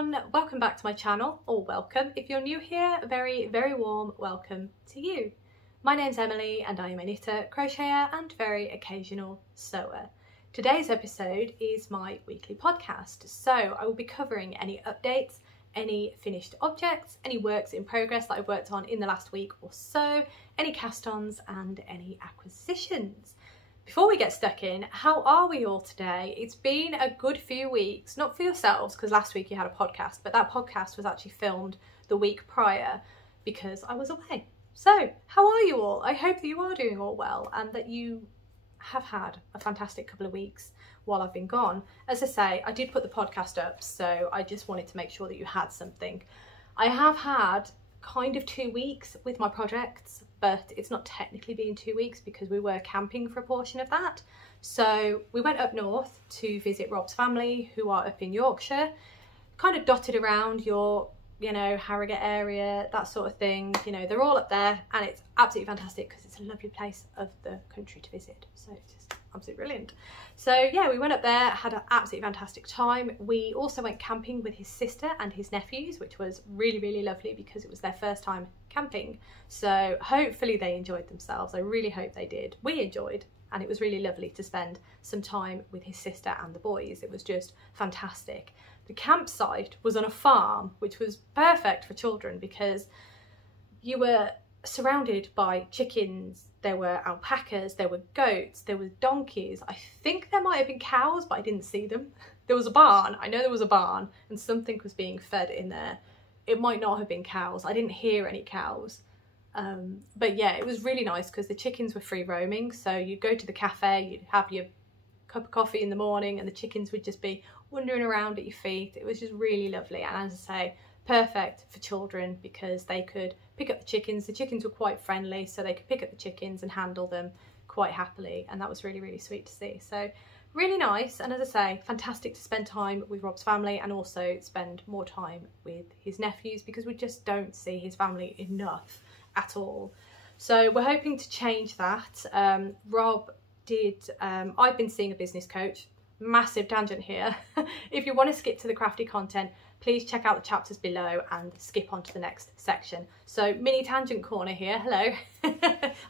everyone, welcome back to my channel, or welcome. If you're new here, a very, very warm welcome to you. My name's Emily and I am a knitter, crocheter and very occasional sewer. Today's episode is my weekly podcast, so I will be covering any updates, any finished objects, any works in progress that I've worked on in the last week or so, any cast-ons and any acquisitions. Before we get stuck in, how are we all today? It's been a good few weeks, not for yourselves, because last week you had a podcast, but that podcast was actually filmed the week prior because I was away. So, how are you all? I hope that you are doing all well and that you have had a fantastic couple of weeks while I've been gone. As I say, I did put the podcast up, so I just wanted to make sure that you had something. I have had kind of 2 weeks with my projects, but it's not technically been 2 weeks because we were camping for a portion of that. So we went up north to visit Rob's family, who are up in Yorkshire, kind of dotted around your, Harrogate area, that sort of thing. They're all up there and it's absolutely fantastic because it's a lovely place of the country to visit. So it's just absolutely brilliant. So yeah, we went up there, had an absolutely fantastic time. We also went camping with his sister and his nephews, which was really, really lovely because it was their first time camping. So hopefully they enjoyed themselves. I really hope they did. We enjoyed, and it was really lovely to spend some time with his sister and the boys. It was just fantastic. The campsite was on a farm, which was perfect for children because you were surrounded by chickens, there were alpacas, there were goats, there were donkeys. I think there might have been cows, but I didn't see them. There was a barn, I know there was a barn, and something was being fed in there. It might not have been cows, I didn't hear any cows. But yeah, it was really nice because the chickens were free roaming, so you'd go to the cafe, you'd have your cup of coffee in the morning and the chickens would just be wandering around at your feet. It was just really lovely, and as I say, perfect for children because they could pick up the chickens. The chickens were quite friendly, so they could pick up the chickens and handle them quite happily, and that was really, really sweet to see. So really nice, and as I say, fantastic to spend time with Rob's family and also spend more time with his nephews because we just don't see his family enough at all. So we're hoping to change that. Rob did, I've been seeing a business coach. Massive tangent here. If you want to skip to the crafty content, please check out the chapters below and skip on to the next section. So mini tangent corner here, hello.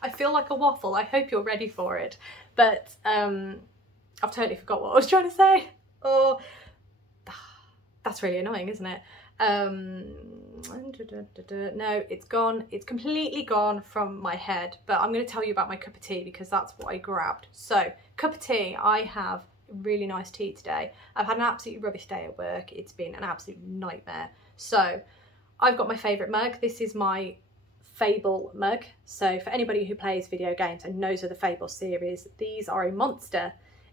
I feel like a waffle, I hope you're ready for it. But I've totally forgot what I was trying to say. Oh, that's really annoying, isn't it? No, it's gone. It's completely gone from my head, but I'm going to tell you about my cup of tea because that's what I grabbed. So, cup of tea, I have really nice tea today. I've had an absolutely rubbish day at work. It's been an absolute nightmare. So I've got my favourite mug. This is my Fable mug. So for anybody who plays video games and knows of the Fable series, these are a monster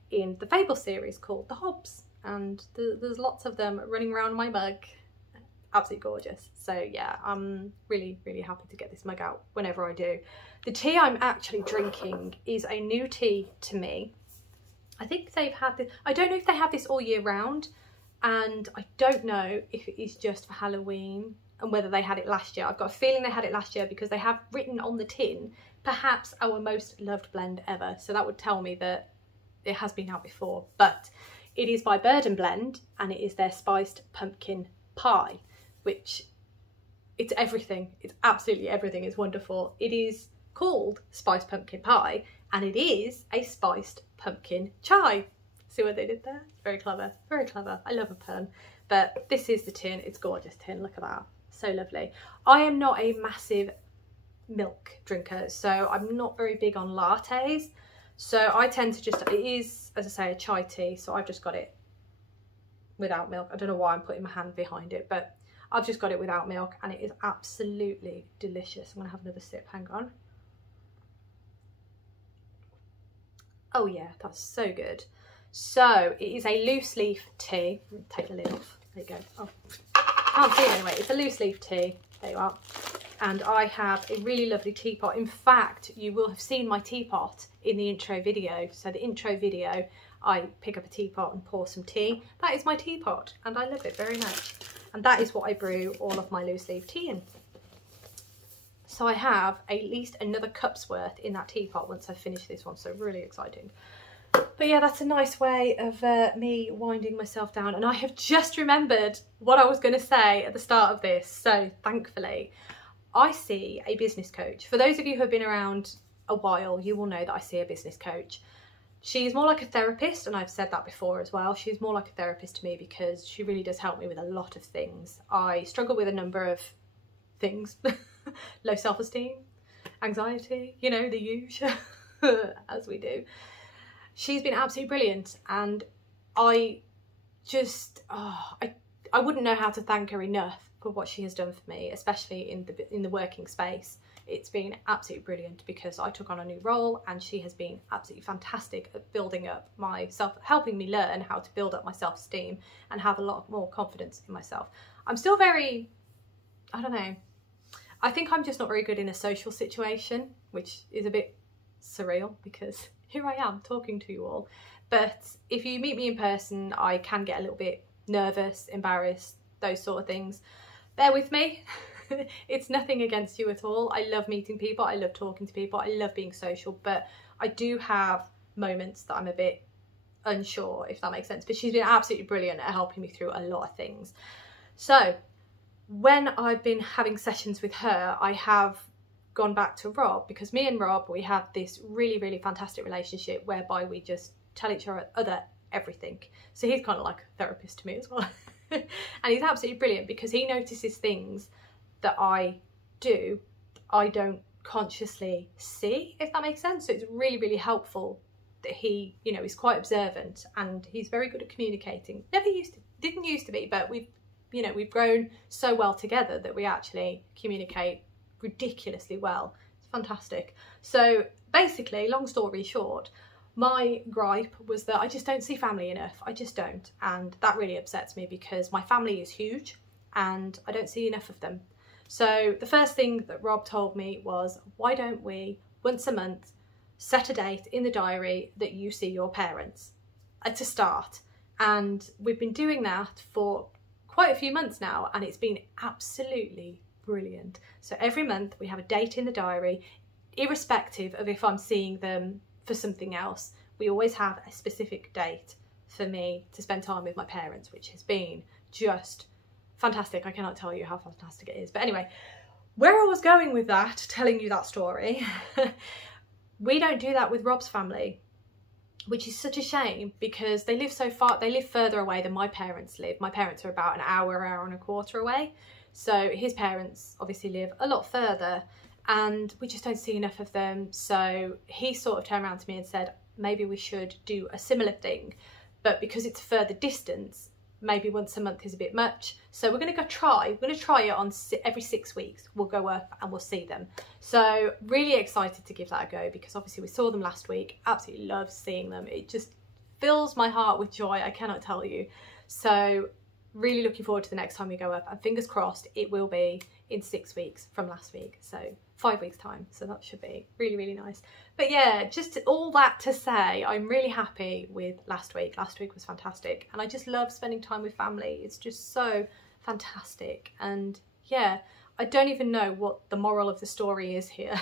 in the Fable series called the Hobbs, and there's lots of them running around my mug. Absolutely gorgeous. So yeah, I'm really, really happy to get this mug out whenever I do. The tea I'm actually drinking is a new tea to me. I think they've had this, I don't know if they have this all year round, and I don't know if it is just for Halloween and whether they had it last year. I've got a feeling they had it last year because they have written on the tin, perhaps our most loved blend ever. So that would tell me that it has been out before, but it is by Bird & Blend and it is their spiced pumpkin pie, which it's everything. It's absolutely everything. It's wonderful. It is called spiced pumpkin pie and it is a spiced pumpkin chai. See what they did there? Very clever, very clever. I love a pun. But this is the tin. It's gorgeous tin. Look at that. So lovely. I am not a massive milk drinker, so I'm not very big on lattes. So I tend to just, it is, as I say, a chai tea. So I've just got it without milk. I don't know why I'm putting my hand behind it, but I've just got it without milk and it is absolutely delicious. I'm gonna have another sip, hang on. Oh yeah, that's so good. So it is a loose leaf tea. Take the lid off. There you go. Oh, can't see it anyway. It's a loose leaf tea. There you are. And I have a really lovely teapot. In fact, you will have seen my teapot in the intro video. So the intro video, I pick up a teapot and pour some tea. That is my teapot and I love it very much. And that is what I brew all of my loose leaf tea in. So I have at least another cup's worth in that teapot once I finish this one, so really exciting. But yeah, that's a nice way of me winding myself down. And I have just remembered what I was going to say at the start of this. So thankfully, I see a business coach. For those of you who have been around a while, you will know that I see a business coach. She's more like a therapist, and I've said that before as well. She's more like a therapist to me because she really does help me with a lot of things. I struggle with a number of things. Low self-esteem, anxiety, you know, the usual, as we do. She's been absolutely brilliant, and I just, I wouldn't know how to thank her enough for what she has done for me, especially in the working space. It's been absolutely brilliant because I took on a new role, and she has been absolutely fantastic at building up myself, helping me learn how to build up my self-esteem and have a lot more confidence in myself. I'm still very, I don't know, I think I'm just not very good in a social situation, which is a bit surreal because here I am talking to you all. But if you meet me in person, I can get a little bit nervous, embarrassed, those sort of things. Bear with me. It's nothing against you at all. I love meeting people, I love talking to people, I love being social, but I do have moments that I'm a bit unsure, if that makes sense. But she's been absolutely brilliant at helping me through a lot of things. So when I've been having sessions with her, I have gone back to Rob, because me and Rob, we have this really, really fantastic relationship whereby we just tell each other everything. So he's kind of like a therapist to me as well. And he's absolutely brilliant because he notices things that I do, I don't consciously see, if that makes sense. So it's really, really helpful that he, you know, is quite observant, and he's very good at communicating. Didn't used to be, but we've grown so well together that we actually communicate ridiculously well. It's fantastic. So basically, long story short, my gripe was that I just don't see family enough. I just don't. And that really upsets me because my family is huge and I don't see enough of them. So the first thing that Rob told me was, why don't we once a month set a date in the diary that you see your parents to start? And we've been doing that for quite a few months now, and it's been absolutely brilliant. So every month we have a date in the diary, irrespective of if I'm seeing them for something else. We always have a specific date for me to spend time with my parents, which has been just fantastic. I cannot tell you how fantastic it is. But anyway, where I was going with that, telling you that story, we don't do that with Rob's family, which is such a shame because they live so far, they live further away than my parents live. My parents are about an hour and a quarter away. So his parents obviously live a lot further, and we just don't see enough of them. So he sort of turned around to me and said, maybe we should do a similar thing, but because it's a further distance, maybe once a month is a bit much. So we're going to try it on every 6 weeks. We'll go up and we'll see them. So really excited to give that a go, because obviously we saw them last week. Absolutely love seeing them. It just fills my heart with joy. I cannot tell you. So really looking forward to the next time we go up, and fingers crossed it will be in 6 weeks from last week. So 5 weeks time. So that should be really, really nice. But yeah, just all that to say, I'm really happy with last week. Last week was fantastic, and I just love spending time with family. It's just so fantastic. And yeah, I don't even know what the moral of the story is here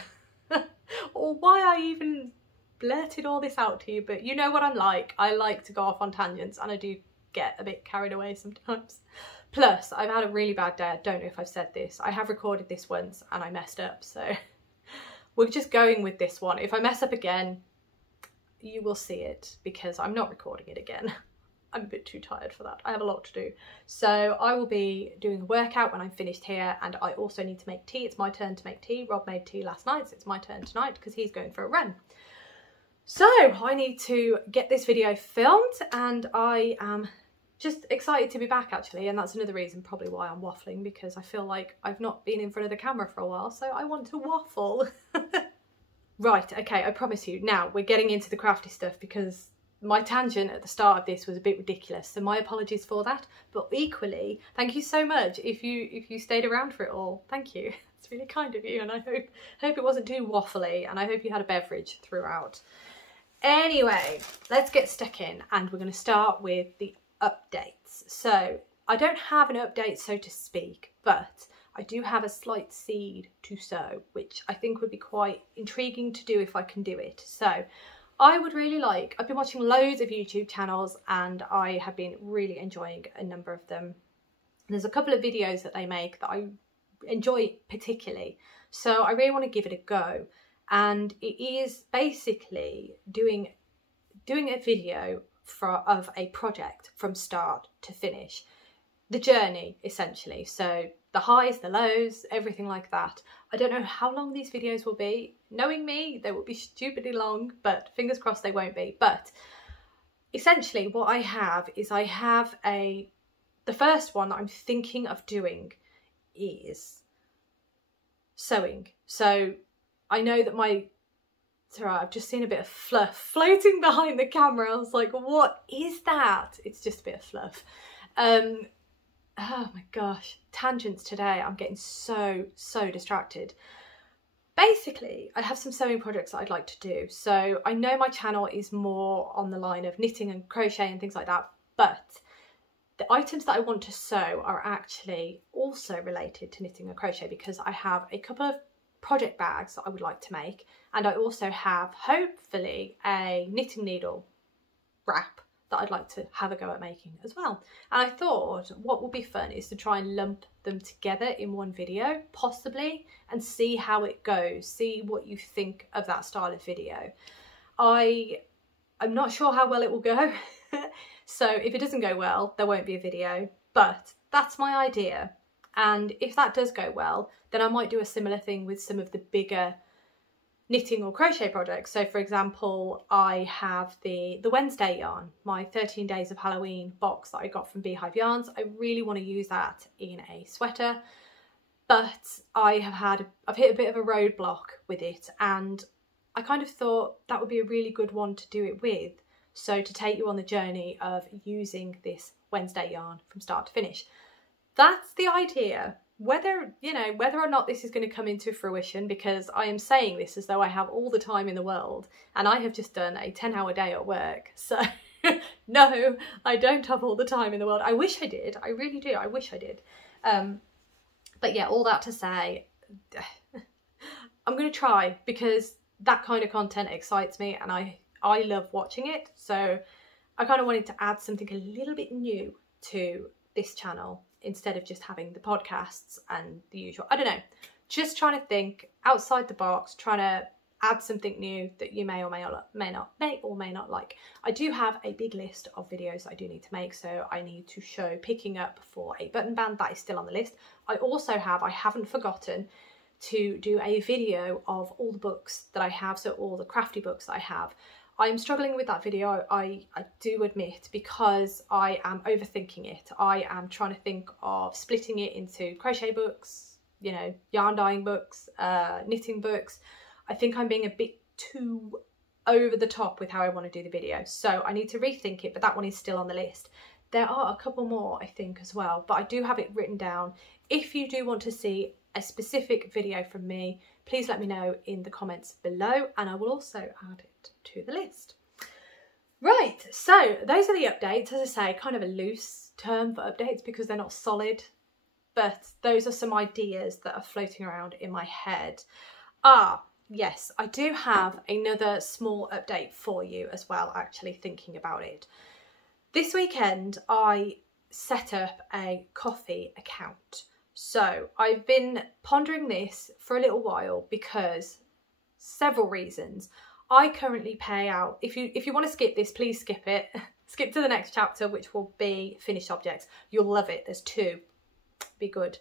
or why I even blurted all this out to you, but you know what I'm like. I like to go off on tangents, and I do get a bit carried away sometimes. Plus, I've had a really bad day. I don't know if I've said this. I have recorded this once and I messed up, so we're just going with this one. If I mess up again, you will see it, because I'm not recording it again. I'm a bit too tired for that. I have a lot to do. So I will be doing a workout when I'm finished here, and I also need to make tea. It's my turn to make tea. Rob made tea last night, so it's my turn tonight because he's going for a run. So I need to get this video filmed, and I am just excited to be back actually, and that's another reason probably why I'm waffling, because I feel like I've not been in front of the camera for a while, so I want to waffle. Right, okay, I promise you. Now we're getting into the crafty stuff, because my tangent at the start of this was a bit ridiculous, so my apologies for that. But equally, thank you so much if you stayed around for it all. Thank you. It's really kind of you, and I hope it wasn't too waffly, and I hope you had a beverage throughout. Anyway, let's get stuck in, and we're going to start with the updates. So I don't have an update, so to speak, but I do have a slight seed to sow, which I think would be quite intriguing to do if I can do it. So I would really like, I've been watching loads of YouTube channels and I have been really enjoying a number of them. There's a couple of videos that they make that I enjoy particularly, so I really want to give it a go. And it is basically doing a video of a project from start to finish. The journey, essentially. So the highs, the lows, everything like that. I don't know how long these videos will be. Knowing me, they will be stupidly long, but fingers crossed they won't be. But essentially what I have is the first one that I'm thinking of doing is sewing. So I know that it's alright, I've just seen a bit of fluff floating behind the camera. I was like, what is that? It's just a bit of fluff. Oh my gosh, tangents today. I'm getting so distracted. Basically, I have some sewing projects that I'd like to do. So I know my channel is more on the line of knitting and crochet and things like that, but the items that I want to sew are actually also related to knitting and crochet, because I have a couple of project bags that I would like to make, and I also have hopefully a knitting needle wrap that I'd like to have a go at making as well. And I thought what would be fun is to try and lump them together in one video, possibly, and see how it goes, see what you think of that style of video. I'm not sure how well it will go, so if it doesn't go well, there won't be a video, but that's my idea. And if that does go well, then I might do a similar thing with some of the bigger knitting or crochet projects. So for example, I have the Wednesday yarn, my 13 Days of Halloween box that I got from Beehive Yarns. I really want to use that in a sweater, but I've hit a bit of a roadblock with it, and I kind of thought that would be a really good one to do it with. So to take you on the journey of using this Wednesday yarn from start to finish. That's the idea. Whether or not this is going to come into fruition, because I am saying this as though I have all the time in the world, and I have just done a 10-hour day at work. So no, I don't have all the time in the world. I wish I did. I really do. I wish I did. But yeah, all that to say, I'm going to try, because that kind of content excites me and I love watching it. So I kind of wanted to add something a little bit new to this channel, instead of just having the podcasts and the usual. I don't know, just trying to think outside the box, trying to add something new that you may or may not like. I do have a big list of videos I do need to make, so I need to show picking up for a button band. That is still on the list. I haven't forgotten to do a video of all the books that I have, so all the crafty books that I have. I'm struggling with that video, I do admit, because I am overthinking it. I am trying to think of splitting it into crochet books, you know, yarn dyeing books, knitting books. I think I'm being a bit too over the top with how I want to do the video, so I need to rethink it, but that one is still on the list. There are a couple more, I think, as well, but I do have it written down. If you do want to see a specific video from me, please let me know in the comments below, and I will also add it to the list. Right, so those are the updates. As I say, kind of a loose term for updates because they're not solid, but those are some ideas that are floating around in my head. Yes, I do have another small update for you as well, actually, thinking about it. This weekend I set up a Ko-fi account. So I've been pondering this for a little while because several reasons. I currently pay out, if you want to skip this, please skip it. Skip to the next chapter, which will be finished objects. You'll love it. There's 2. Be good.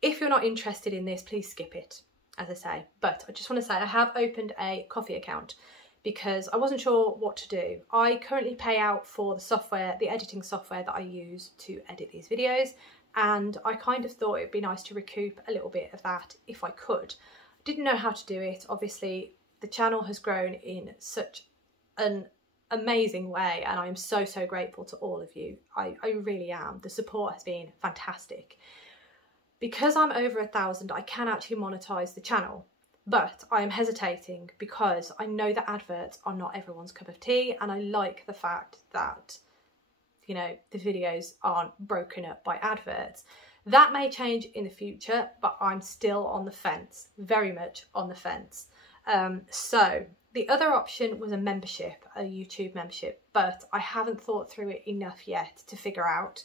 If you're not interested in this, please skip it, as I say. But I just want to say I have opened a Ko-fi account because I wasn't sure what to do. I currently pay out for the software, the editing software that I use to edit these videos, and I kind of thought it'd be nice to recoup a little bit of that if I could. Didn't know how to do it. Obviously, the channel has grown in such an amazing way, and I'm so grateful to all of you. I really am. The support has been fantastic. Because I'm over 1,000, I can actually monetize the channel, but I am hesitating because I know that adverts are not everyone's cup of tea, and I like the fact that, you know, the videos aren't broken up by adverts. That may change in the future, but I'm still on the fence, very much on the fence. So The other option was a membership, a YouTube membership, but I haven't thought through it enough yet to figure out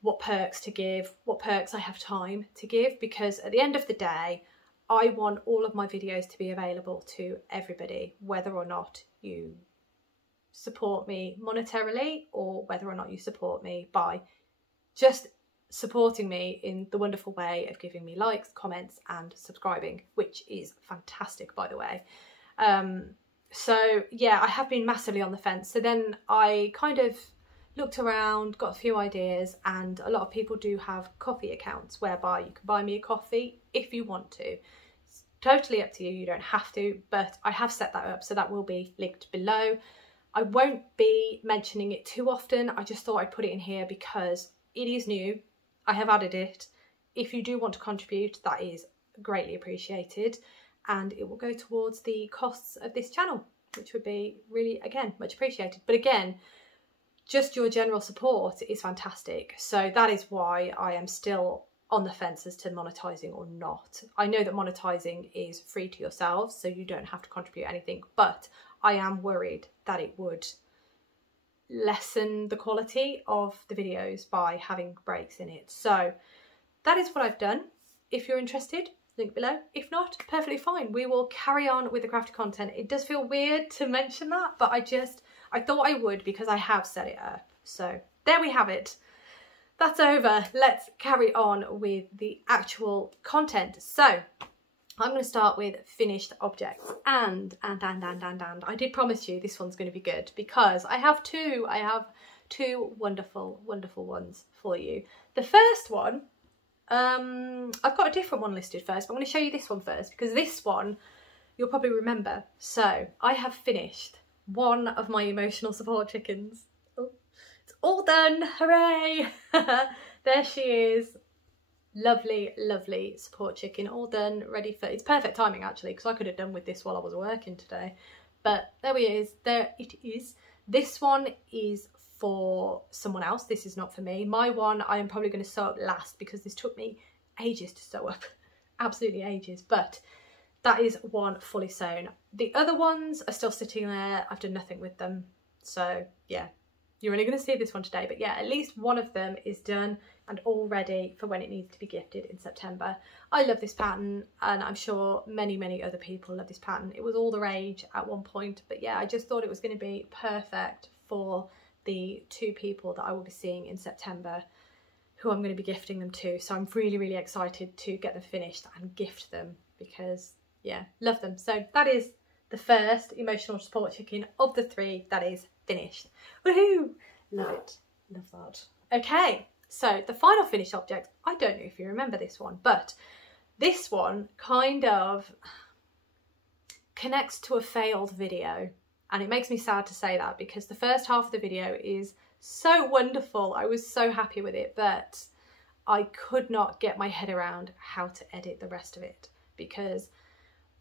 what perks to give, what perks I have time to give, because at the end of the day, I want all of my videos to be available to everybody, whether or not you support me monetarily or whether or not you support me by just supporting me in the wonderful way of giving me likes, comments and subscribing, which is fantastic, by the way. So yeah, I have been massively on the fence. So then I kind of looked around, got a few ideas, and a lot of people do have coffee accounts whereby you can buy me a coffee if you want to. It's totally up to you, you don't have to, but I have set that up, so that will be linked below. I won't be mentioning it too often, I just thought I'd put it in here because it is new. I have added it. If you do want to contribute, that is greatly appreciated, and it will go towards the costs of this channel, which would be really, again, much appreciated. But again, just your general support is fantastic. So that is why I am still on the fence as to monetizing or not. I know that monetizing is free to yourselves, so you don't have to contribute anything, but I am worried that it would lessen the quality of the videos by having breaks in it. So that is what I've done. If you're interested, link below. If not, perfectly fine. We will carry on with the crafty content. It does feel weird to mention that, but I thought I would because I have set it up. So there we have it. That's over. Let's carry on with the actual content. So I'm going to start with finished objects, and I did promise you this one's going to be good because I have two wonderful ones for you. The first one, I've got a different one listed first, but I'm going to show you this one first because this one you'll probably remember. So I have finished one of my emotional support chickens. Oh, it's all done, hooray! There she is. Lovely support chicken, all done, ready for, it's perfect timing actually, because I could have done with this while I was working today, but there it is. This one is for someone else, this is not for me. My one I am probably going to sew up last because this took me ages to sew up, absolutely ages, but that is one fully sewn. The other ones are still sitting there, I've done nothing with them, so yeah. You're only going to see this one today, but yeah, at least one of them is done and all ready for when it needs to be gifted in September. I love this pattern, and I'm sure many other people love this pattern. It was all the rage at one point, but yeah, I just thought it was going to be perfect for the two people that I will be seeing in September who I'm going to be gifting them to. So I'm really excited to get them finished and gift them because yeah, love them. So that is the first emotional support chicken of the three that is finished. Woohoo! Love it. Love that. Okay, so the final finished object, I don't know if you remember this one, but this one kind of connects to a failed video, and it makes me sad to say that because the first half of the video is so wonderful. I was so happy with it, but I could not get my head around how to edit the rest of it because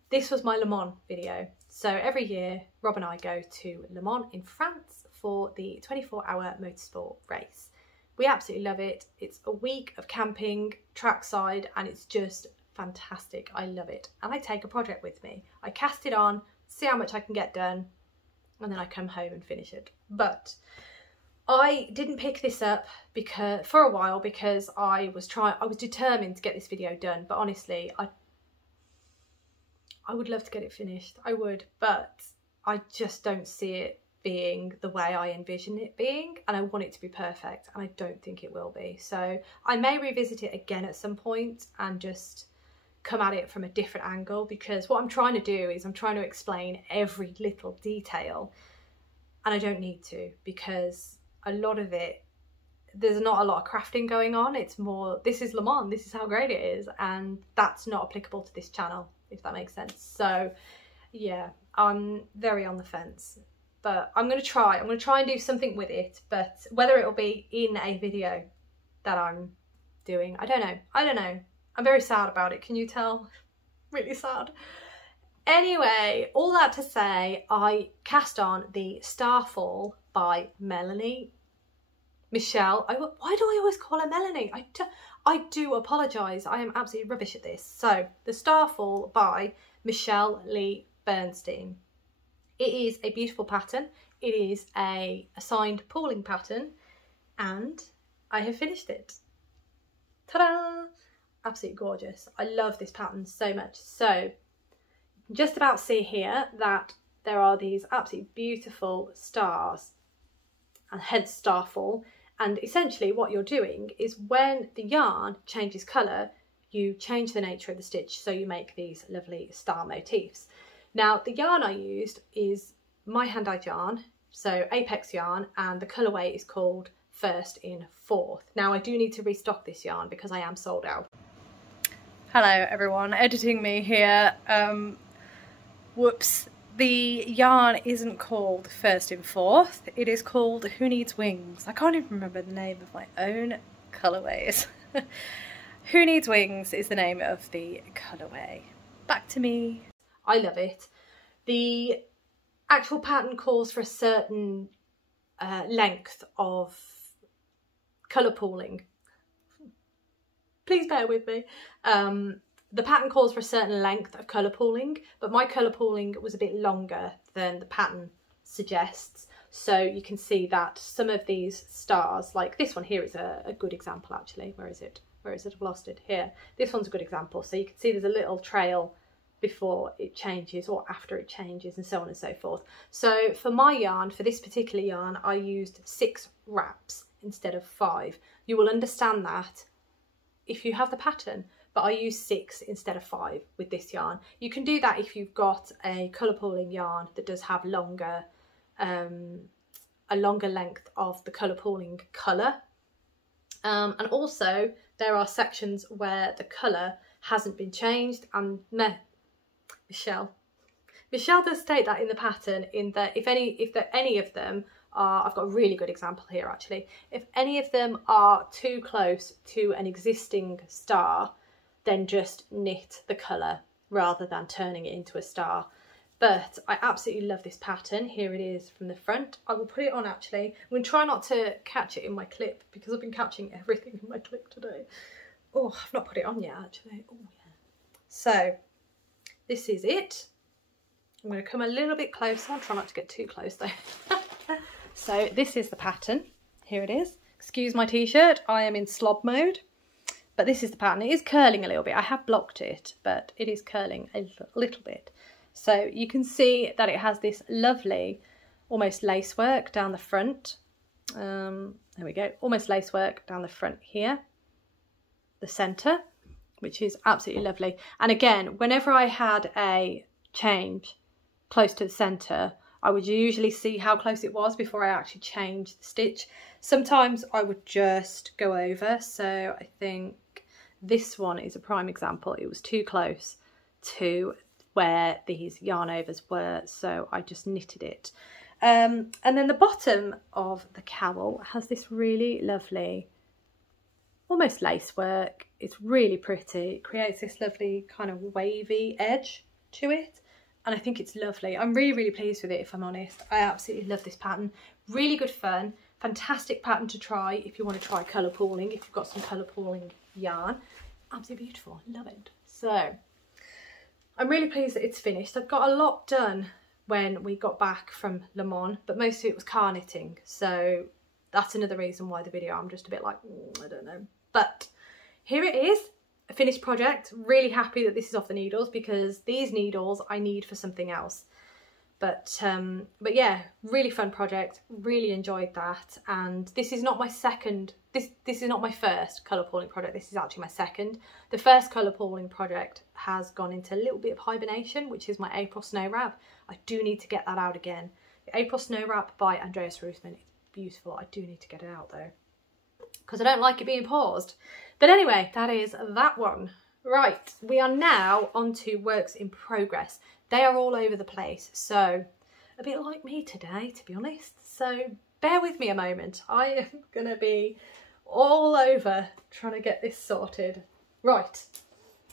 this was my Le Mans video. So every year, Rob and I go to Le Mans in France for the 24-hour motorsport race. We absolutely love it. It's a week of camping, trackside, and it's just fantastic. I love it. And I take a project with me. I cast it on, see how much I can get done, and then I come home and finish it. But I didn't pick this up for a while because I was determined to get this video done, but honestly, I would love to get it finished, I would, but I just don't see it being the way I envision it being, and I want it to be perfect, and I don't think it will be. So I may revisit it again at some point and just come at it from a different angle, because what I'm trying to do is I'm trying to explain every little detail, and I don't need to, because a lot of it, there's not a lot of crafting going on. It's more, this is Le Mans, this is how great it is, and that's not applicable to this channel, if that makes sense. So yeah, I'm very on the fence, but I'm going to try and do something with it, but whether it will be in a video that I'm doing, I don't know. I'm very sad about it, can you tell? Really sad. Anyway, all that to say, I cast on the Starfall by Michelle. Why do I always call her Melanie? I do apologise, I am absolutely rubbish at this. So, the Starfall by Michelle Lee Bernstein. It is a beautiful pattern. It is a assigned pooling pattern, and I have finished it. Ta-da! Absolutely gorgeous. I love this pattern so much. So you can just about see here that there are these absolutely beautiful stars, and hence Starfall. And essentially what you're doing is when the yarn changes colour, you change the nature of the stitch, so you make these lovely star motifs. Now the yarn I used is my hand-dyed yarn, so Apex yarn, and the colourway is called First in Fourth. Now I do need to restock this yarn because I am sold out. Hello everyone, editing me here. Whoops, the yarn isn't called First in Fourth, it is called Who Needs Wings. I can't even remember the name of my own colourways. Who Needs Wings is the name of the colourway. Back to me. I love it. The actual pattern calls for a certain length of colour pooling. Please bear with me. The pattern calls for a certain length of colour pooling, but my colour pooling was a bit longer than the pattern suggests. So you can see that some of these stars, like this one here is a good example actually. Where is it? Where is it? I've lost it. Here. This one's a good example. So you can see there's a little trail before it changes or after it changes, and so on and so forth. So for my yarn, for this particular yarn, I used 6 wraps instead of 5. You will understand that if you have the pattern, but I use 6 instead of 5 with this yarn. You can do that if you've got a colour pooling yarn that does have longer, a longer length of the colour pooling colour. And also there are sections where the colour hasn't been changed, and Michelle does state that in the pattern, in that if any of them are, I've got a really good example here actually, if any of them are too close to an existing star, then just knit the colour rather than turning it into a star. But I absolutely love this pattern. Here it is from the front. I will put it on actually. I'm going to try not to catch it in my clip because I've been catching everything in my clip today. Oh, I've not put it on yet actually. Oh yeah. So this is it. I'm going to come a little bit closer. I'll try not to get too close though. So this is the pattern. Here it is. Excuse my t-shirt, I am in slob mode. But this is the pattern. It is curling a little bit. I have blocked it, but it is curling a little bit. So you can see that it has this lovely, almost lace work down the front. There we go. Almost lace work down the front here. The centre, which is absolutely lovely. And again, whenever I had a change close to the centre, I would usually see how close it was before I actually changed the stitch. Sometimes I would just go over. So I think this one is a prime example. It was too close to where these yarn overs were, so I just knitted it. And then the bottom of the cowl has this really lovely, almost lace work. It's really pretty. It creates this lovely kind of wavy edge to it. And I think it's lovely. I'm really, really pleased with it, if I'm honest. I absolutely love this pattern. Really good fun. Fantastic pattern to try if you want to try colour pooling, if you've got some colour pooling yarn. Absolutely beautiful. Love it. So I'm really pleased that it's finished. I've got a lot done when we got back from Le Mans, but most of it was car knitting. So that's another reason why the video, I'm just a bit like, I don't know. But here it is. A finished project. Really happy that this is off the needles because these needles I need for something else. But yeah, really fun project. Really enjoyed that. And this is not my second. This is not my first colour pooling project. This is actually my second. The first colour pooling project has gone into a little bit of hibernation, which is my April Snow Wrap. I do need to get that out again. The April Snow Wrap by Andreas Ruthman. It's beautiful. I do need to get it out though, because I don't like it being paused. But anyway, that is that one. Right, we are now on to works in progress. They are all over the place, so a bit like me today, to be honest. So bear with me a moment. I am going to be all over trying to get this sorted. Right,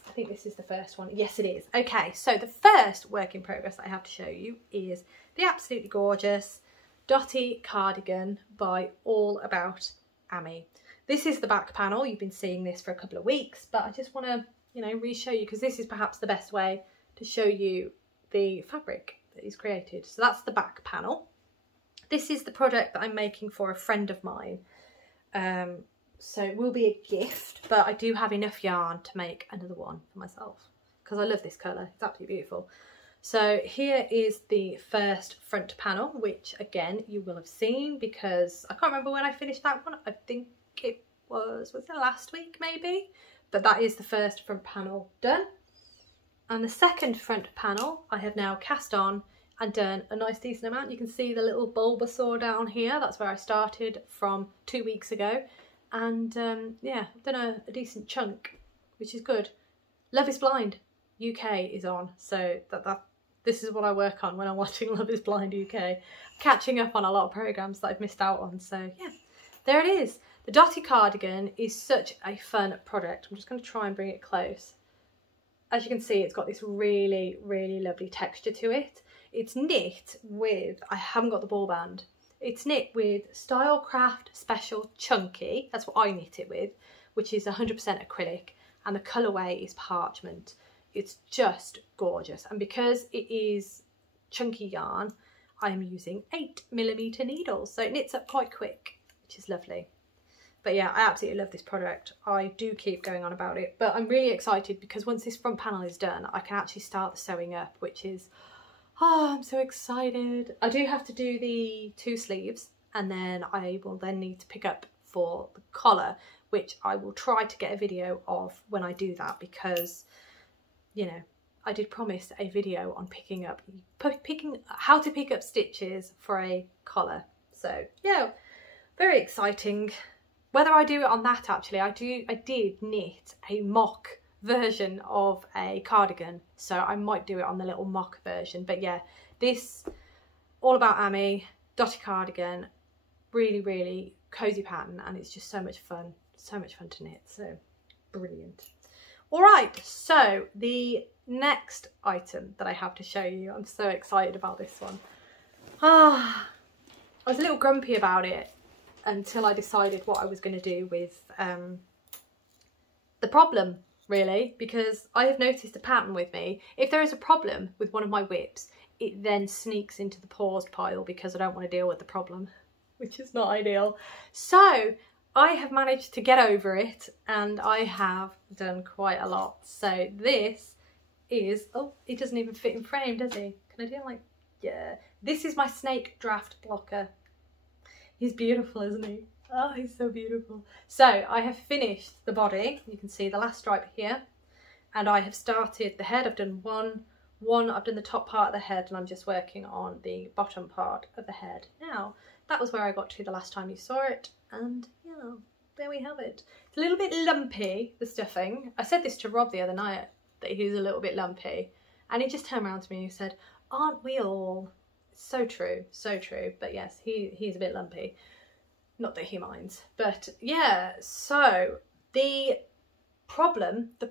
I think this is the first one. Yes, it is. Okay, so the first work in progress that I have to show you is the absolutely gorgeous Dotty Cardigan by All About Amy. This is the back panel. You've been seeing this for a couple of weeks, but I just want to, you know, re-show you because this is perhaps the best way to show you the fabric that he's created. So that's the back panel. This is the project that I'm making for a friend of mine. So it will be a gift, but I do have enough yarn to make another one for myself because I love this colour. It's absolutely beautiful. So here is the first front panel, which again you will have seen because I can't remember when I finished that one. I think it was it last week maybe? But that is the first front panel done. And the second front panel I have now cast on and done a nice decent amount. You can see the little Bulbasaur down here. That's where I started from 2 weeks ago. And yeah, I've done a decent chunk, which is good. Love is Blind UK is on, so this is what I work on when I'm watching Love is Blind UK. Catching up on a lot of programmes that I've missed out on, so yeah, there it is. The Dotty Cardigan is such a fun project. I'm just going to try and bring it close. As you can see, it's got this really, really lovely texture to it. It's knit with, I haven't got the ball band, it's knit with Stylecraft Special Chunky, that's what I knit it with, which is 100% acrylic, and the colourway is parchment. It's just gorgeous, and because it is chunky yarn, I am using 8mm needles, so it knits up quite quick, which is lovely. But yeah, I absolutely love this project. I do keep going on about it, but I'm really excited because once this front panel is done, I can actually start the sewing up, which is, oh, I'm so excited. I do have to do the 2 sleeves, and then I will then need to pick up for the collar, which I will try to get a video of when I do that, because, you know, I did promise a video on how to pick up stitches for a collar. So yeah, very exciting. Whether I do it on that, actually, I did knit a mock version of a cardigan, so I might do it on the little mock version. But yeah, this all about Amy, Dotty Cardigan, really, really cozy pattern, and it's just so much fun to knit, so brilliant. All right, so the next item that I have to show you, I'm so excited about this one. I was a little grumpy about it until I decided what I was going to do with the problem, really, because I have noticed a pattern with me. If there is a problem with one of my WIPs, it then sneaks into the paused pile because I don't want to deal with the problem, which is not ideal. So I have managed to get over it, and I have done quite a lot. So this is, oh, he doesn't even fit in frame, does he? Can I do it like, yeah. This is my snake draft blocker. He's beautiful, isn't he? Oh, he's so beautiful. So I have finished the body. You can see the last stripe here, and I have started the head. I've done one, I've done the top part of the head, and I'm just working on the bottom part of the head. Now, that was where I got to the last time you saw it, and yeah, there we have it. It's a little bit lumpy, the stuffing. I said this to Rob the other night, that he was a little bit lumpy, and he just turned around to me and he said, aren't we all? So true, so true. But yes, he's a bit lumpy. Not that he minds, but yeah. So the problem that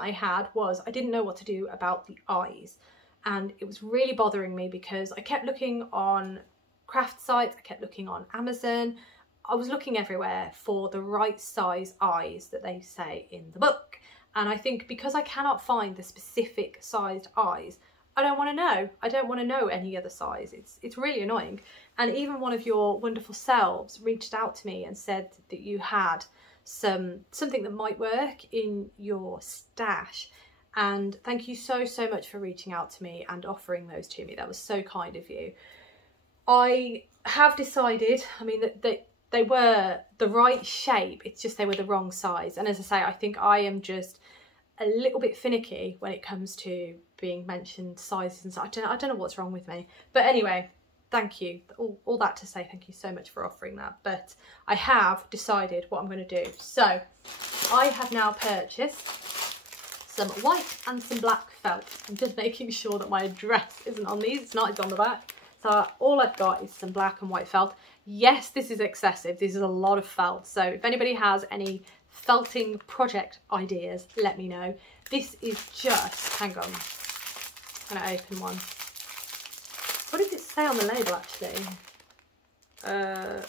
I had was I didn't know what to do about the eyes, and it was really bothering me because I kept looking on craft sites, I kept looking on Amazon, I was looking everywhere for the right size eyes that they say in the book, and I think because I cannot find the specific sized eyes, I don't want to know. I don't want to know any other size. It's really annoying. And even one of your wonderful selves reached out to me and said that you had something that might work in your stash. And thank you so much for reaching out to me and offering those to me. That was so kind of you. I have decided, I mean, that they were the right shape. It's just they were the wrong size. And as I say, I think I am just a little bit finicky when it comes to being mentioned sizes and stuff. I don't know what's wrong with me. But anyway, thank you. All that to say, thank you so much for offering that. But I have decided what I'm going to do. So I have now purchased some white and some black felt. I'm just making sure that my address isn't on these. It's not, it's on the back. So all I've got is some black and white felt. Yes, this is excessive. This is a lot of felt. So if anybody has any felting project ideas, let me know. This is just, hang on, I'm going to open one. What does it say on the label actually? No.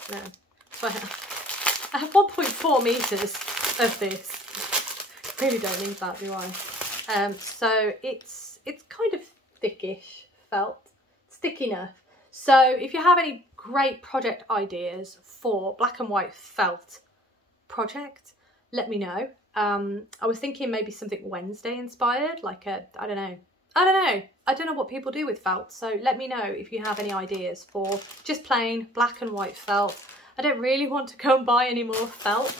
So I have 1.4 meters of this. Really don't need that, do I? So it's kind of thickish felt. It's thick enough. So if you have any great project ideas for black and white felt project, let me know. I was thinking maybe something Wednesday inspired, like a, I don't know what people do with felt, so let me know if you have any ideas for just plain black and white felt. I don't really want to go and buy any more felt,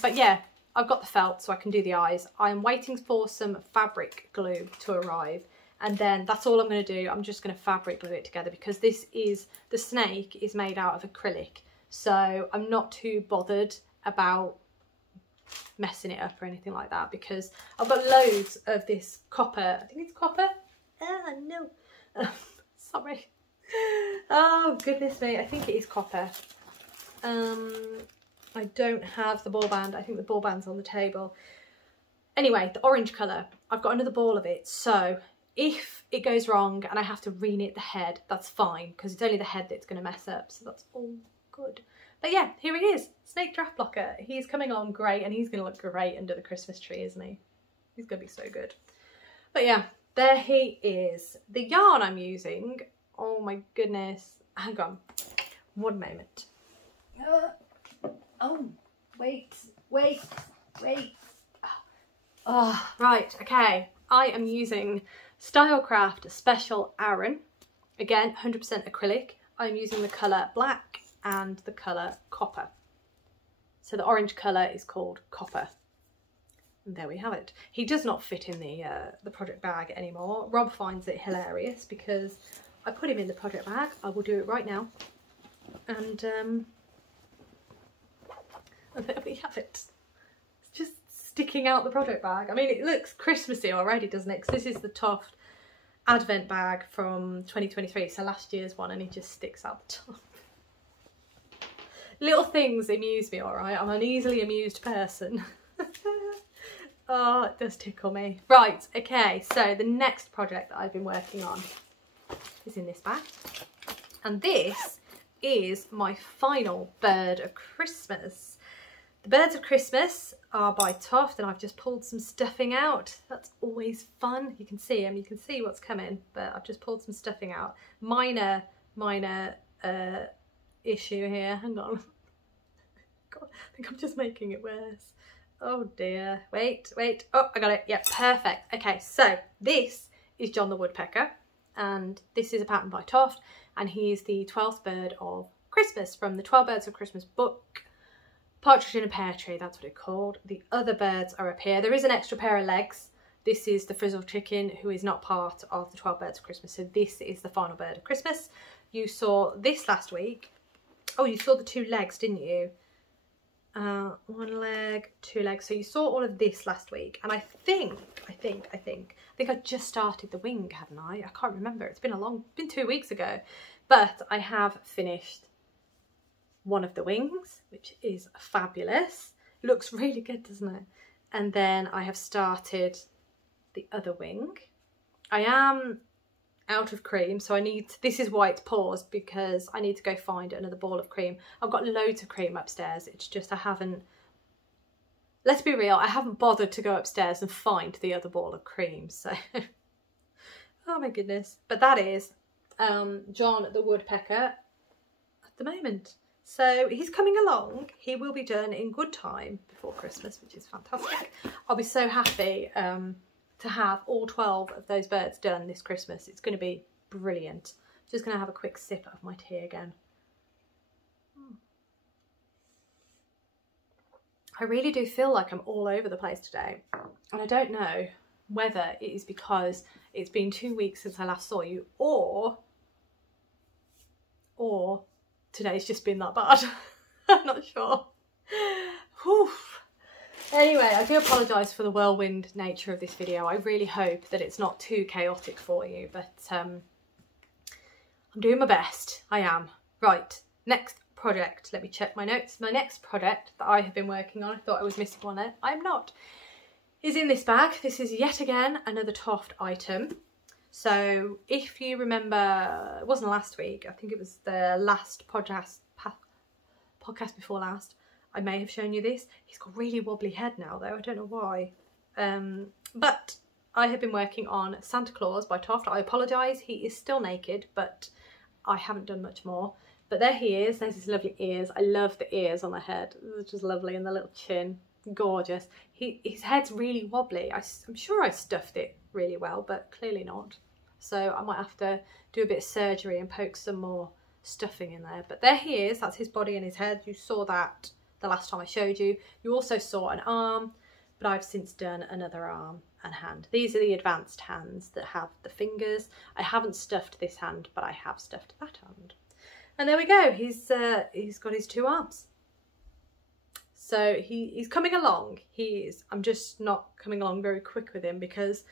but yeah, I've got the felt so I can do the eyes. I'm waiting for some fabric glue to arrive, and then that's all I'm going to do. I'm just going to fabric glue it together because this is, the snake is made out of acrylic, so I'm not too bothered about messing it up or anything like that because I've got loads of this copper, I think it's copper, no, sorry, oh goodness me, I think it is copper. I don't have the ball band. I think the ball band's on the table. Anyway, the orange colour, I've got another ball of it, so if it goes wrong and I have to re-knit the head, that's fine because it's only the head that's going to mess up, so that's all good. But yeah, here he is, Snake Draft Blocker. He's coming on great and he's going to look great under the Christmas tree, isn't he? He's going to be so good. But yeah, there he is. The yarn I'm using, oh my goodness, hang on, one moment. Oh, wait. Oh, right, okay. I am using Stylecraft Special Aran. Again, 100% acrylic. I'm using the colour black and the colour copper. So the orange colour is called copper. And there we have it. He does not fit in the project bag anymore. Rob finds it hilarious because I put him in the project bag. I will do it right now. And there we have it. It's just sticking out the project bag. I mean, it looks Christmassy already, doesn't it? Because this is the Toft Advent bag from 2023, so last year's one, and it just sticks out the top. Little things amuse me, alright? I'm an easily amused person. Oh, it does tickle me. Right, okay, so the next project that I've been working on is in this bag. And this is my final bird of Christmas. The birds of Christmas are by Toft, and I've just pulled some stuffing out. That's always fun. You can see them, you can see what's coming, but I've just pulled some stuffing out. Minor issue here. Hang on. God, I think I'm just making it worse. Oh dear. Wait. Oh, I got it. Yeah, perfect. Okay, so this is John the Woodpecker, and this is a pattern by Toft, and he's the 12th bird of Christmas from the 12 Birds of Christmas book. Partridge in a Pear Tree, that's what it's called. The other birds are up here. There is an extra pair of legs. This is the frizzled chicken, who is not part of the 12 Birds of Christmas. So this is the final bird of Christmas. You saw this last week. Oh, you saw the 2 legs, didn't you? 1 leg, 2 legs. So you saw all of this last week. And I think I just started the wing, haven't I? I can't remember. It's been 2 weeks ago. But I have finished one of the wings, which is fabulous. Looks really good, doesn't it? And then I have started the other wing. I am out of cream, so I need, this is why it's paused, because I need to go find another ball of cream. I've got loads of cream upstairs, it's just I haven't, let's be real, I haven't bothered to go upstairs and find the other ball of cream, so oh my goodness. But that is John the Woodpecker at the moment. So he's coming along. He will be done in good time before Christmas, which is fantastic. I'll be so happy to have all 12 of those birds done this Christmas. It's going to be brilliant. Just going to have a quick sip of my tea again. I really do feel like I'm all over the place today. And I don't know whether it is because it's been 2 weeks since I last saw you, or today's just been that bad. I'm not sure. Whew. Anyway, I do apologise for the whirlwind nature of this video. I really hope that it's not too chaotic for you, but I'm doing my best. I am. Right, next project. Let me check my notes. My next project that I have been working on, I thought I was missing one there. I'm not. Is in this bag. This is yet again another Toft item. So if you remember, it wasn't last week, I think it was the last podcast before last, I may have shown you this. He's got really wobbly head now though, I don't know why. But I have been working on Santa Claus by Toft. I apologise, he is still naked, but I haven't done much more. But there he is, there's his lovely ears. I love the ears on the head, they're just lovely, and the little chin, gorgeous. His head's really wobbly. I'm sure I stuffed it really well, but clearly not. So I might have to do a bit of surgery and poke some more stuffing in there. But there he is, that's his body and his head. You saw that the last time I showed you. You also saw an arm, but I've since done another arm and hand. These are the advanced hands that have the fingers. I haven't stuffed this hand, but I have stuffed that hand. And there we go, he's got his 2 arms. So he's coming along. I'm just not coming along very quick with him because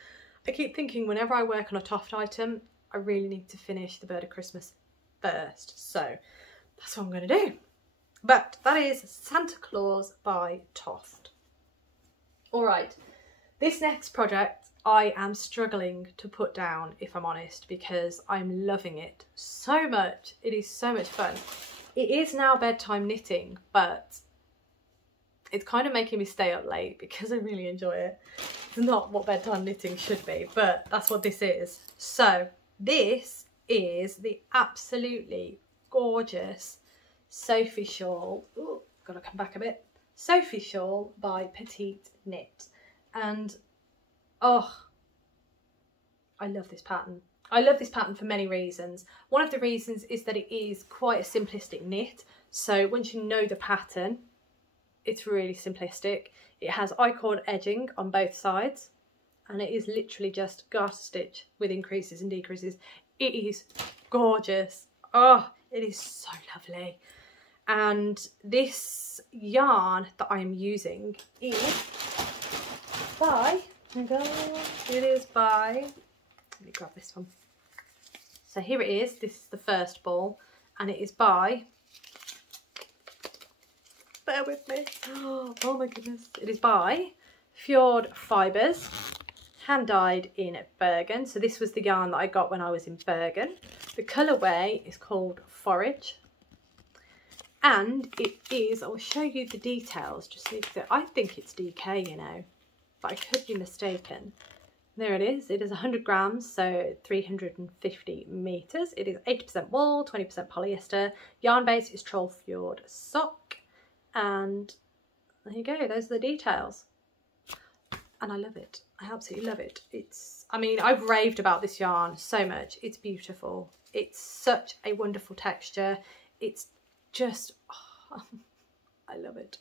I keep thinking whenever I work on a Toft item, I really need to finish the Bird of Christmas first. So that's what I'm going to do. But that is Santa Claus by Toft. All right, this next project I am struggling to put down, if I'm honest, because I'm loving it so much. It is so much fun. It is now bedtime knitting, but it's kind of making me stay up late because I really enjoy it. It's not what bedtime knitting should be, but that's what this is. So this is the absolutely gorgeous Sophie Shawl. Ooh, gotta come back a bit. Sophie Shawl by Petite Knit. And oh, I love this pattern. I love this pattern for many reasons. One of the reasons is that it is quite a simplistic knit. So once you know the pattern, it's really simplistic. It has I-cord edging on both sides, and it is literally just garter stitch with increases and decreases. It is gorgeous. Oh, it is so lovely. And this yarn that I'm using is by, it is by, let me grab this one. So here it is, this is the first ball, and it is by, bear with me, oh my goodness, it is by Fjord Fibres, hand dyed in Bergen. So this was the yarn that I got when I was in Bergen. The colourway is called Forage, and it is, I'll show you the details just so you can see. I think it's DK, you know, but I could be mistaken. There it is. It is 100 grams, so 350 meters. It is 80% wool, 20% polyester. Yarn base is Trollfjord sock, and there you go. Those are the details, and I love it. I absolutely love it. It's, I mean, I've raved about this yarn so much. It's beautiful. It's such a wonderful texture. It's just, oh, I love it.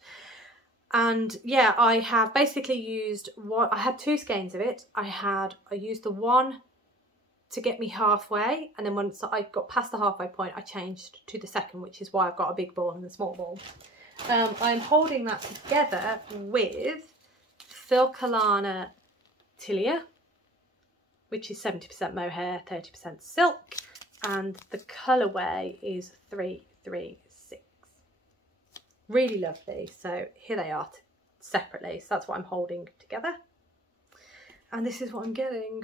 And yeah, I have basically used one, I had 2 skeins of it. I used the one to get me halfway, and then once I got past the halfway point, I changed to the second, which is why I've got a big ball and a small ball. I'm holding that together with Filcolana Tilia, which is 70% mohair, 30% silk, and the colourway is 336. Really lovely. So here they are separately. So that's what I'm holding together. And this is what I'm getting.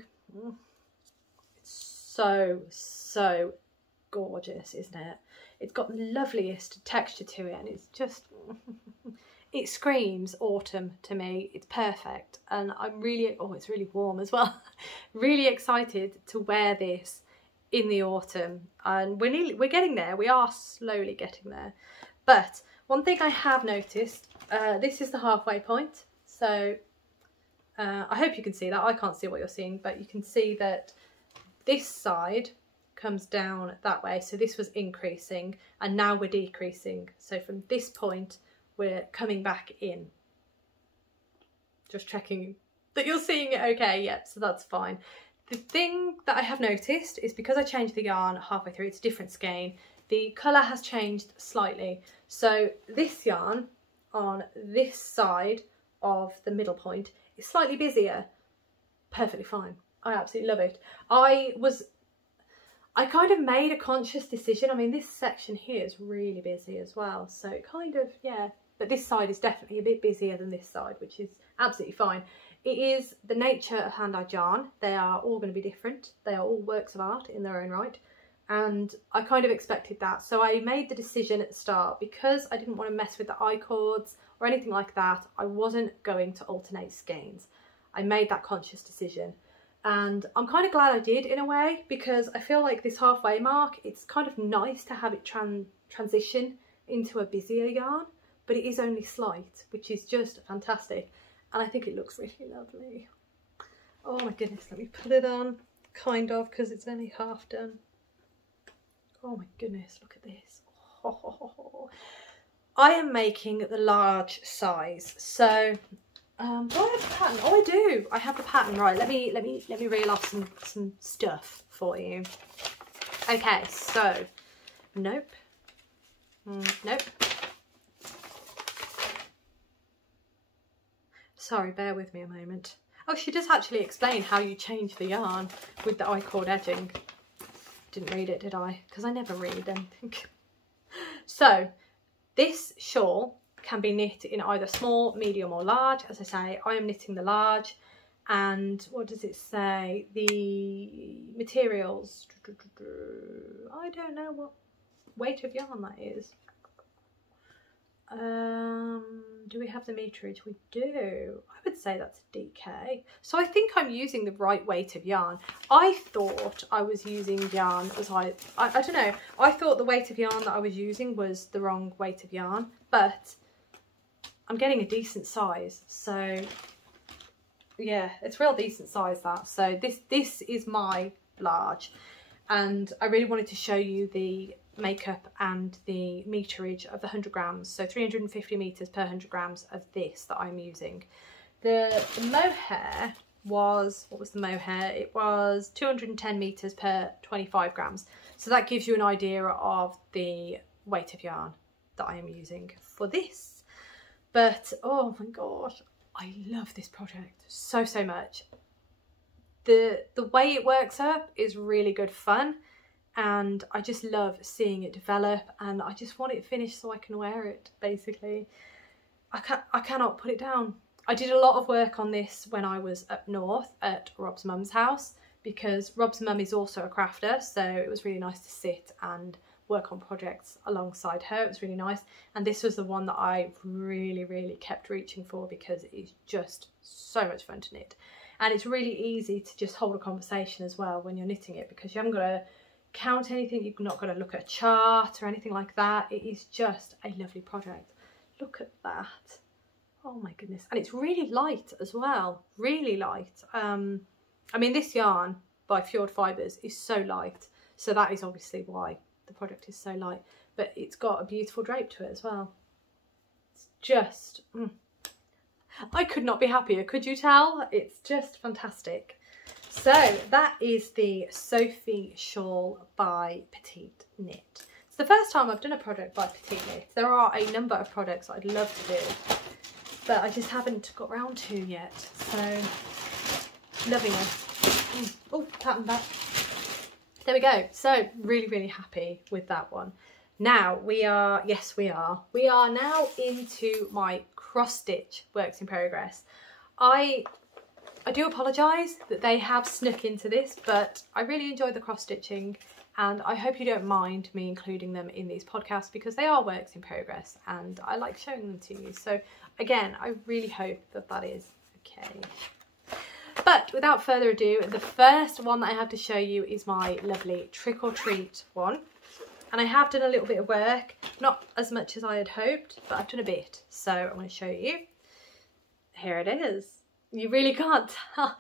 It's so gorgeous, isn't it? It's got the loveliest texture to it, and it's just, it screams autumn to me. It's perfect. And I'm really, oh, it's really warm as well. Really excited to wear this in the autumn. And we're getting there. We are slowly getting there. But one thing I have noticed, this is the halfway point, so I hope you can see that. I can't see what you're seeing, but you can see that this side comes down that way. So this was increasing, and now we're decreasing. So from this point, we're coming back in. Just checking that you're seeing it okay. Yep, so that's fine. The thing that I have noticed is because I changed the yarn halfway through, it's a different skein. The colour has changed slightly. So this yarn on this side of the middle point is slightly busier. Perfectly fine. I absolutely love it. I kind of made a conscious decision. I mean, this section here is really busy as well. So it kind of, yeah. But this side is definitely a bit busier than this side, which is absolutely fine. It is the nature of hand-dyed yarn. They are all going to be different. They are all works of art in their own right. And I kind of expected that. So I made the decision at the start, because I didn't want to mess with the I-cords or anything like that, I wasn't going to alternate skeins. I made that conscious decision. and I'm kind of glad I did in a way, because I feel like this halfway mark, it's kind of nice to have it transition into a busier yarn, but it is only slight, which is just fantastic, and I think it looks really lovely. Oh my goodness, let me put it on, kind of, because it's only half done. Oh my goodness, look at this. Oh. I am making the large size, so do I have the pattern? Oh, I do. I have the pattern. Right, let me reel off some stuff for you. Okay, so nope. Nope. Sorry, bear with me a moment. Oh, she does actually explain how you change the yarn with the I-cord edging. Didn't read it, did I? Because I never read anything. So this shawl can be knit in either small, medium or large. As I say, I am knitting the large. And what does it say? The materials, I don't know what weight of yarn that is. Do we have the meterage? We do. I would say that's a DK. So I think I'm using the right weight of yarn. I thought I was using yarn as I don't know. I thought the weight of yarn that I was using was the wrong weight of yarn, but I'm getting a decent size. So yeah, it's real decent size that. So this is my large, and I really wanted to show you the makeup and the meterage of the 100 grams, so 350 meters per 100 grams of this that I'm using. The mohair was, what was the mohair? It was 210 meters per 25 grams. So that gives you an idea of the weight of yarn that I am using for this. But oh my gosh, I love this project so much. The way it works up is really good fun, and I just love seeing it develop, and I just want it finished so I can wear it, basically. I cannot put it down. I did a lot of work on this when I was up north at Rob's mum's house, because Rob's mum is also a crafter, so it was really nice to sit and work on projects alongside her. It was really nice, and this was the one that I really kept reaching for, because it is just so much fun to knit, and it's really easy to just hold a conversation as well when you're knitting it, because you haven't got to count anything, you've not got to look at a chart or anything like that. It is just a lovely project. Look at that. Oh my goodness. And it's really light as well, really light. I mean, this yarn by Fjord Fibres is so light, so that is obviously why the project is so light, but it's got a beautiful drape to it as well. It's just I could not be happier, could you tell? It's just fantastic. So that is the Sophie Shawl by Petite Knit. It's the first time I've done a project by Petite Knit. There are a number of projects I'd love to do, but I just haven't got round to yet. So loving it. Oh, pattern back. There we go. So really happy with that one. Now we are now into my cross stitch works in progress. I do apologise that they have snuck into this, but I really enjoy the cross stitching, and I hope you don't mind me including them in these podcasts, because they are works in progress and I like showing them to you. So again, I really hope that that is okay. But without further ado, the first one that I have to show you is my lovely Trick or Treat one. And I have done a little bit of work, not as much as I had hoped, but I've done a bit. So I'm going to show you. Here it is. You really can't tell.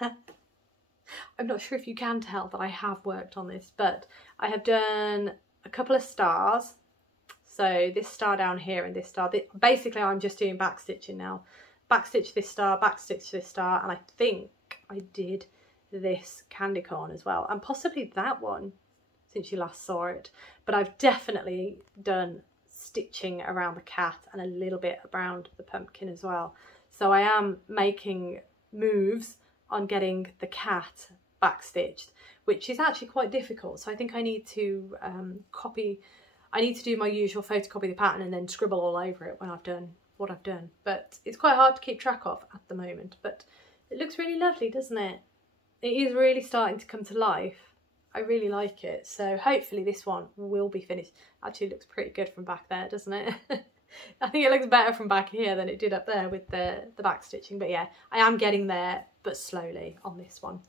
I'm not sure if you can tell that I have worked on this, but I have done a couple of stars. So this star down here and this star. Basically, I'm just doing back stitching now. Back stitch this star, back stitch this star, and I think I did this candy corn as well, and possibly that one since you last saw it. But I've definitely done stitching around the cat and a little bit around the pumpkin as well. So I am making moves on getting the cat back stitched, which is actually quite difficult. So I think I need to do my usual photocopy the pattern and then scribble all over it when I've done what I've done. But it's quite hard to keep track of at the moment, but it looks really lovely, doesn't it? It is really starting to come to life. I really like it. So hopefully this one will be finished. Actually, it looks pretty good from back there, doesn't it? I think it looks better from back here than it did up there with the back stitching. But yeah, I am getting there, but slowly on this one.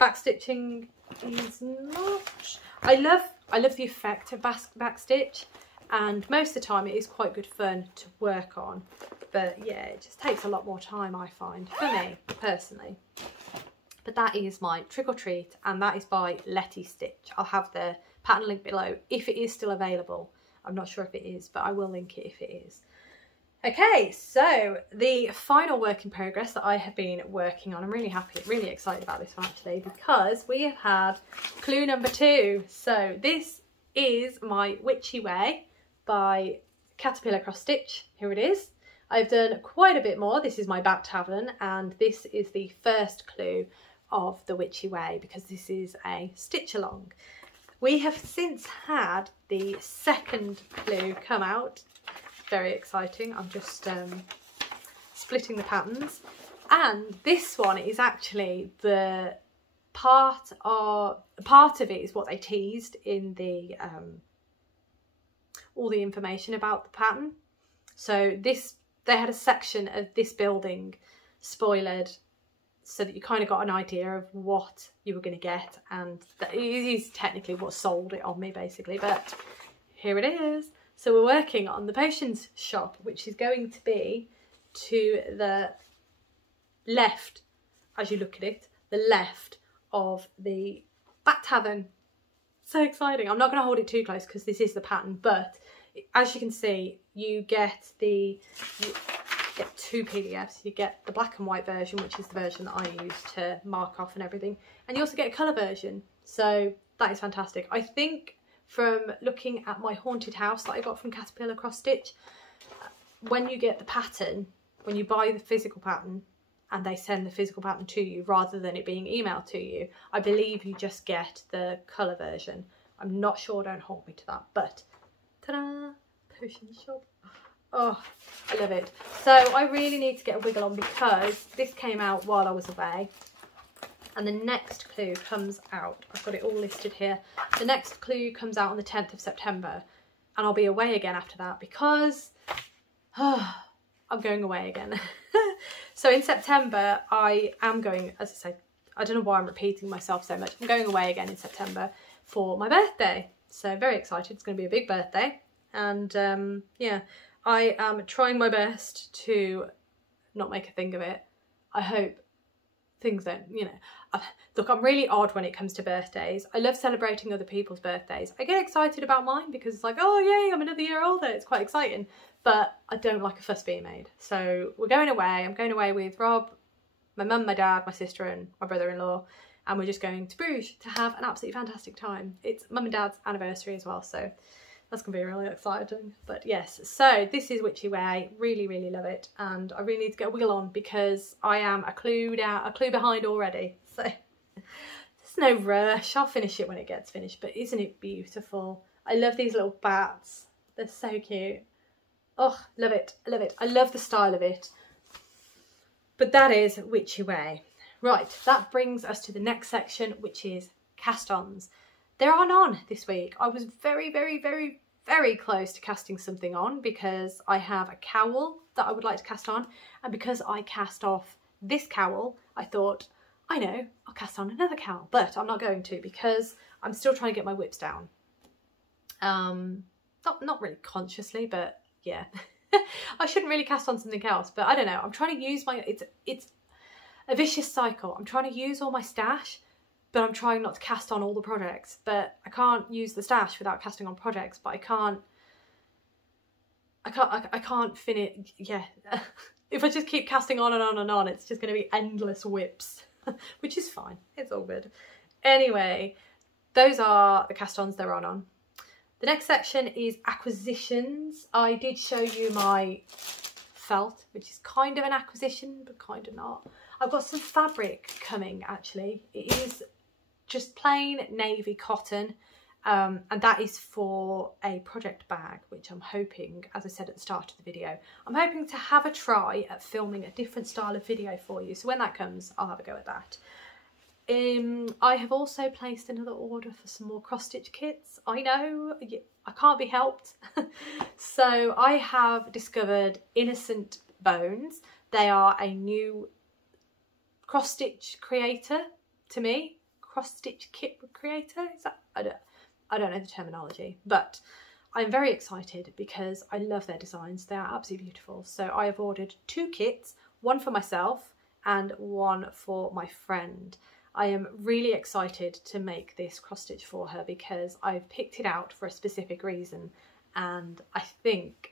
Backstitching is not... I love the effect of backstitch, and most of the time it is quite good fun to work on, but yeah, it just takes a lot more time, I find, for me personally. But that is my trick or treat, and that is by Letty Stitch. I'll have the pattern link below if it is still available. I'm not sure if it is, but I will link it if it is. Okay, so the final work in progress that I have been working on, I'm really happy, really excited about this one actually, because we have had clue number 2. So this is my Witchy Way by Caterpillar Cross Stitch. Here it is. I've done quite a bit more. This is my back tavern, and this is the first clue of the Witchy Way because this is a stitch along. We have since had the second clue come out. Very exciting. I'm just splitting the patterns, and this one is actually the part of it is what they teased in the all the information about the pattern. So this, they had a section of this building spoilered so that you kind of got an idea of what you were going to get, and that is technically what sold it on me basically, but here it is. So we're working on the potions shop, which is going to be to the left, as you look at it, the left of the back tavern. So exciting. I'm not going to hold it too close because this is the pattern, but as you can see, you get two PDFs. You get the black and white version, which is the version that I use to mark off and everything, and you also get a colour version. So that is fantastic. I think from looking at my haunted house that I got from Caterpillar Cross Stitch, when you get the pattern, when you buy the physical pattern and they send the physical pattern to you rather than it being emailed to you, I believe you just get the colour version. I'm not sure, don't hold me to that, but ta-da, potion shop. Oh, I love it. So I really need to get a wiggle on because this came out while I was away. And the next clue comes out, I've got it all listed here. The next clue comes out on the 10th of September, and I'll be away again after that because I'm going away again. So in September, I am going, as I say, I don't know why I'm repeating myself so much. I'm going away again in September for my birthday. So very excited, it's going to be a big birthday. And yeah, I am trying my best to not make a thing of it. I hope things don't, you know, look, I'm really odd when it comes to birthdays. I love celebrating other people's birthdays. I get excited about mine because it's like, oh yay, I'm another year older, it's quite exciting, but I don't like a fuss being made. So we're going away. I'm going away with Rob, my mum, my dad, my sister and my brother-in-law, and we're just going to Bruges to have an absolutely fantastic time. It's mum and dad's anniversary as well, so that's gonna be really exciting. But yes, so this is Witchy Way. Really, really love it, and I really need to get a wiggle on because I am a clue behind already. So there's no rush. I'll finish it when it gets finished. But isn't it beautiful? I love these little bats. They're so cute. Oh, love it. I love it. I love the style of it. But that is Witchy Way. Right, that brings us to the next section, which is cast-ons. There are none this week. I was very, very, very, very close to casting something on because I have a cowl that I would like to cast on, and because I cast off this cowl, I thought, I know, I'll cast on another cowl, but I'm not going to because I'm still trying to get my WIPs down. Not really consciously, but yeah. I shouldn't really cast on something else, but I don't know. I'm trying to use my, it's a vicious cycle. I'm trying to use all my stash, but I'm trying not to cast on all the projects. But I can't use the stash without casting on projects, but I can't finish, yeah. If I just keep casting on and on and on, it's just going to be endless WIPs, which is fine. It's all good. Anyway, those are the cast-ons they're on. The next section is acquisitions. I did show you my felt, which is kind of an acquisition, but kind of not. I've got some fabric coming, actually. It is just plain navy cotton, and that is for a project bag, which I'm hoping, as I said at the start of the video, I'm hoping to have a try at filming a different style of video for you. So when that comes, I'll have a go at that. I have also placed another order for some more cross-stitch kits. I know, I can't be helped. So I have discovered Innocent Bones. They are a new cross-stitch creator to me. cross-stitch kit creator. Is that, I don't know the terminology, but I'm very excited because I love their designs. They are absolutely beautiful. So I have ordered 2 kits, one for myself and one for my friend. I am really excited to make this cross stitch for her because I've picked it out for a specific reason, and I think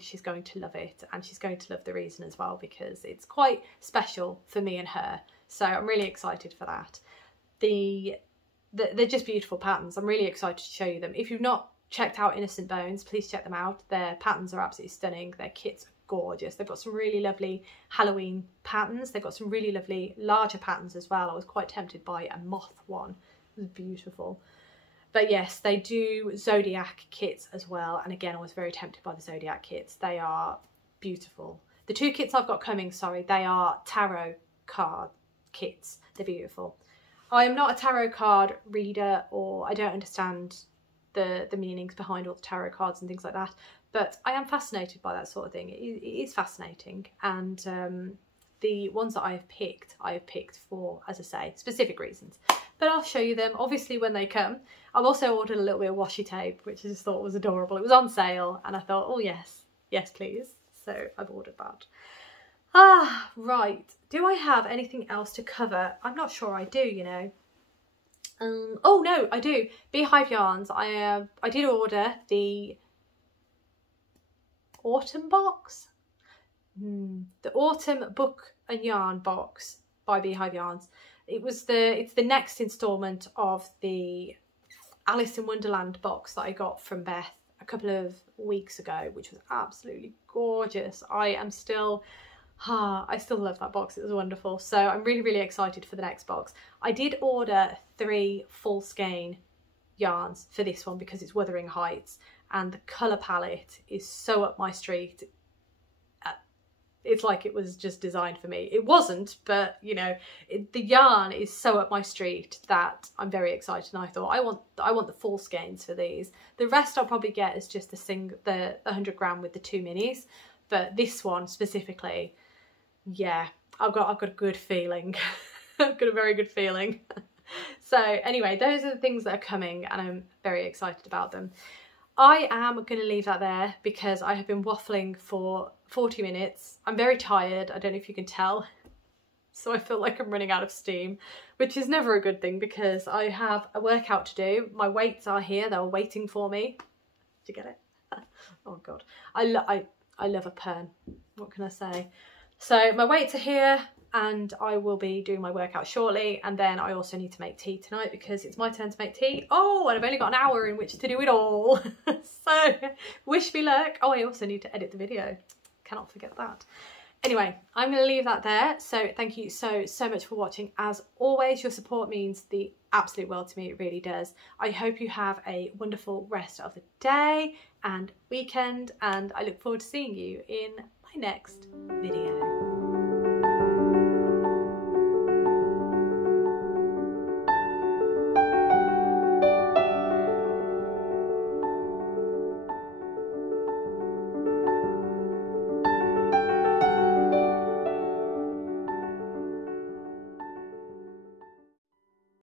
she's going to love it, and she's going to love the reason as well because it's quite special for me and her. So I'm really excited for that. They're just beautiful patterns. I'm really excited to show you them. If you've not checked out Innocent Bones, please check them out. Their patterns are absolutely stunning. Their kits are gorgeous. They've got some really lovely Halloween patterns. They've got some really lovely larger patterns as well. I was quite tempted by a moth one. It was beautiful. But yes, they do Zodiac kits as well. And again, I was very tempted by the Zodiac kits. They are beautiful. The 2 kits I've got coming, sorry, they are tarot card kits. They're beautiful. I am not a tarot card reader, or I don't understand the meanings behind all the tarot cards and things like that, but I am fascinated by that sort of thing. It is fascinating, and the ones that I have picked for, as I say, specific reasons. But I'll show you them obviously when they come. I've also ordered a little bit of washi tape, which I just thought was adorable. It was on sale and I thought, oh yes, yes please. So I've ordered that. Ah, right. Do I have anything else to cover? I'm not sure I do, you know. Oh no, I do. Beehive yarns. I did order the autumn box. The autumn book and yarn box by Beehive Yarns. It's the next instalment of the Alice in Wonderland box that I got from Beth a couple of weeks ago, which was absolutely gorgeous. I still love that box. It was wonderful. So I'm really, really excited for the next box. I did order 3 full skein yarns for this one because it's Wuthering Heights, and the colour palette is so up my street. It's like it was just designed for me. It wasn't, but you know, the yarn is so up my street that I'm very excited, and I thought I want the full skeins for these. The rest I'll probably get is just the 100 gram with the 2 minis, but this one specifically, yeah, I've got a good feeling. I've got a very good feeling. So anyway, those are the things that are coming, and I'm very excited about them. I am going to leave that there because I have been waffling for 40 minutes. I'm very tired, I don't know if you can tell. So I feel like I'm running out of steam, which is never a good thing because I have a workout to do. My weights are here, they're waiting for me. Did you get it? Oh God, I love a pun, what can I say? So my weights are here, and I will be doing my workout shortly, and then I also need to make tea tonight because it's my turn to make tea. Oh, and I've only got an hour in which to do it all. So wish me luck. Oh, I also need to edit the video. Cannot forget that. Anyway, I'm going to leave that there. So thank you so much for watching. As always, your support means the absolute world to me. It really does. I hope you have a wonderful rest of the day and weekend, and I look forward to seeing you in my next video.